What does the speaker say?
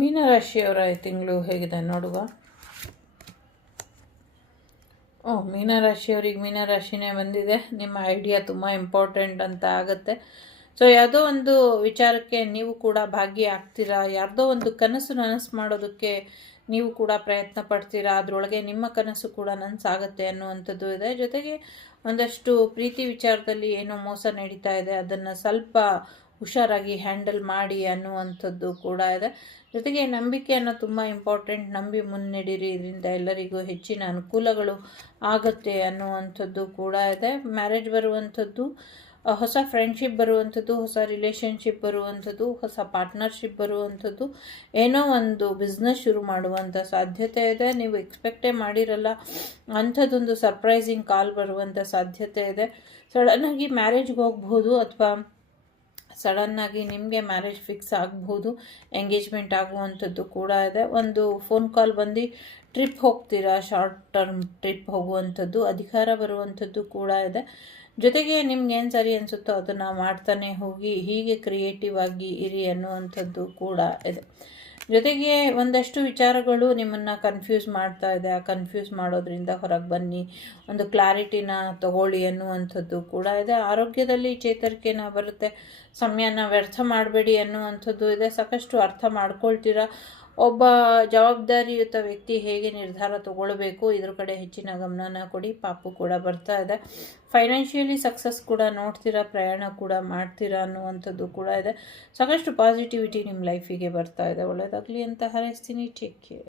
ಮೀನರಾಶಿಯವರ ಈ ತಿಂಗಳು ಹೇಗಿದೆ ನೋಡುವ. ಮೀನರಾಶಿಯವರಿಗೆ ಮೀನರಾಶಿನೇ ಬಂದಿದೆ. ನಿಮ್ಮ ಐಡಿಯಾ ತುಂಬ ಇಂಪಾರ್ಟೆಂಟ್ ಅಂತ ಆಗುತ್ತೆ. ಸೊ ಯಾವುದೋ ಒಂದು ವಿಚಾರಕ್ಕೆ ನೀವು ಕೂಡ ಭಾಗಿಯಾಗ್ತೀರಾ. ಯಾರ್ದೋ ಒಂದು ಕನಸು ನನಸು ಮಾಡೋದಕ್ಕೆ ನೀವು ಕೂಡ ಪ್ರಯತ್ನ ಪಡ್ತೀರಾ. ಅದರೊಳಗೆ ನಿಮ್ಮ ಕನಸು ಕೂಡ ನನಸಾಗುತ್ತೆ ಅನ್ನುವಂಥದ್ದು ಇದೆ. ಜೊತೆಗೆ ಒಂದಷ್ಟು ಪ್ರೀತಿ ವಿಚಾರದಲ್ಲಿ ಏನೋ ಮೋಸ ನಡೀತಾ ಇದೆ, ಅದನ್ನು ಸ್ವಲ್ಪ ಹುಷಾರಾಗಿ ಹ್ಯಾಂಡಲ್ ಮಾಡಿ ಅನ್ನುವಂಥದ್ದು ಕೂಡ ಇದೆ. ಜೊತೆಗೆ ನಂಬಿಕೆಯನ್ನು ತುಂಬ ಇಂಪಾರ್ಟೆಂಟ್. ನಂಬಿ ಮುನ್ನಡೆಯಿರಿ, ಇದರಿಂದ ಎಲ್ಲರಿಗೂ ಹೆಚ್ಚಿನ ಅನುಕೂಲಗಳು ಆಗುತ್ತೆ ಅನ್ನುವಂಥದ್ದು ಕೂಡ ಇದೆ. ಮ್ಯಾರೇಜ್ ಬರುವಂಥದ್ದು, ಹೊಸ ಫ್ರೆಂಡ್ಶಿಪ್ ಬರುವಂಥದ್ದು, ಹೊಸ ರಿಲೇಷನ್ಶಿಪ್ ಬರುವಂಥದ್ದು, ಹೊಸ ಪಾರ್ಟ್ನರ್ಶಿಪ್ ಬರುವಂಥದ್ದು, ಏನೋ ಒಂದು ಬಿಸ್ನೆಸ್ ಶುರು ಮಾಡುವಂಥ ಸಾಧ್ಯತೆ ಇದೆ. ನೀವು ಎಕ್ಸ್ಪೆಕ್ಟೇ ಮಾಡಿರಲ್ಲ ಅಂಥದ್ದೊಂದು ಸರ್ಪ್ರೈಸಿಂಗ್ ಕಾಲ್ ಬರುವಂಥ ಸಾಧ್ಯತೆ ಇದೆ. ಸಡನ್ನಾಗಿ ಮ್ಯಾರೇಜ್ಗೆ ಹೋಗ್ಬೋದು ಅಥವಾ ಸಡನ್ನಾಗಿ ನಿಮಗೆ ಮ್ಯಾರೇಜ್ ಫಿಕ್ಸ್ ಆಗ್ಬೋದು, ಎಂಗೇಜ್ಮೆಂಟ್ ಆಗುವಂಥದ್ದು ಕೂಡ ಇದೆ. ಒಂದು ಫೋನ್ ಕಾಲ್ ಬಂದು ಟ್ರಿಪ್ ಹೋಗ್ತೀರಾ, ಶಾರ್ಟ್ ಟರ್ಮ್ ಟ್ರಿಪ್ ಹೋಗುವಂಥದ್ದು, ಅಧಿಕಾರ ಬರುವಂಥದ್ದು ಕೂಡ ಇದೆ. ಜೊತೆಗೆ ನಿಮ್ಗೇನು ಸರಿ ಅನಿಸುತ್ತೋ ಅದನ್ನು ಮಾಡ್ತಾನೆ ಹೋಗಿ, ಹೀಗೆ ಕ್ರಿಯೇಟಿವ್ ಆಗಿ ಇರಿ ಅನ್ನುವಂಥದ್ದು ಕೂಡ ಇದೆ. ಜೊತೆಗೆ ಒಂದಷ್ಟು ವಿಚಾರಗಳು ನಿಮ್ಮನ್ನು ಕನ್ಫ್ಯೂಸ್ ಮಾಡ್ತಾ ಇದೆ. ಆ ಕನ್ಫ್ಯೂಸ್ ಮಾಡೋದ್ರಿಂದ ಹೊರಗೆ ಬನ್ನಿ, ಒಂದು ಕ್ಲಾರಿಟಿನ ತಗೊಳ್ಳಿ ಅನ್ನುವಂಥದ್ದು ಕೂಡ ಇದೆ. ಆರೋಗ್ಯದಲ್ಲಿ ಚೇತರಿಕೆನ ಬರುತ್ತೆ. ಸಮಯನ ವ್ಯರ್ಥ ಮಾಡಬೇಡಿ ಅನ್ನುವಂಥದ್ದು ಇದೆ. ಸಾಕಷ್ಟು ಅರ್ಥ ಮಾಡ್ಕೊಳ್ತೀರಾ. ಒಬ್ಬ ಜವಾಬ್ದಾರಿಯುತ ವ್ಯಕ್ತಿ ಹೇಗೆ ನಿರ್ಧಾರ ತಗೊಳ್ಬೇಕು, ಇದ್ರ ಕಡೆ ಹೆಚ್ಚಿನ ಗಮನನ ಕೊಡಿ. ಪಾಪು ಕೂಡ ಬರ್ತಾ ಇದೆ. ಫೈನಾನ್ಷಿಯಲಿ ಸಕ್ಸಸ್ ಕೂಡ ನೋಡ್ತೀರಾ, ಪ್ರಯಾಣ ಕೂಡ ಮಾಡ್ತೀರಾ ಅನ್ನುವಂಥದ್ದು ಕೂಡ ಇದೆ. ಸಾಕಷ್ಟು ಪಾಸಿಟಿವಿಟಿ ನಿಮ್ಮ ಲೈಫಿಗೆ ಬರ್ತಾ ಇದೆ. ಒಳ್ಳೆಯದಾಗಲಿ ಅಂತ ಹಾರೈಸ್ತೀನಿ. Take care.